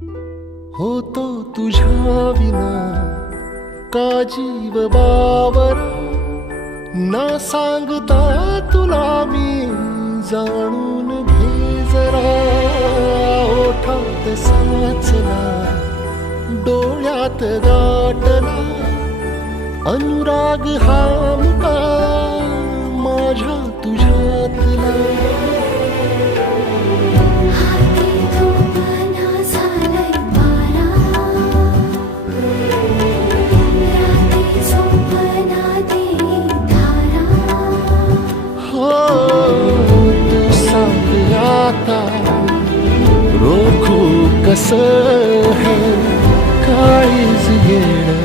होतो तुझ्या विना का जीव बावर, ना सांगता तुला मी जाणून घे जरा. ओठात साचला, डोळ्यात गाठला अनुराग हा मुका माझ्या तुझ्यातला. तू सांग आता रोखू कसं है काळीज येणं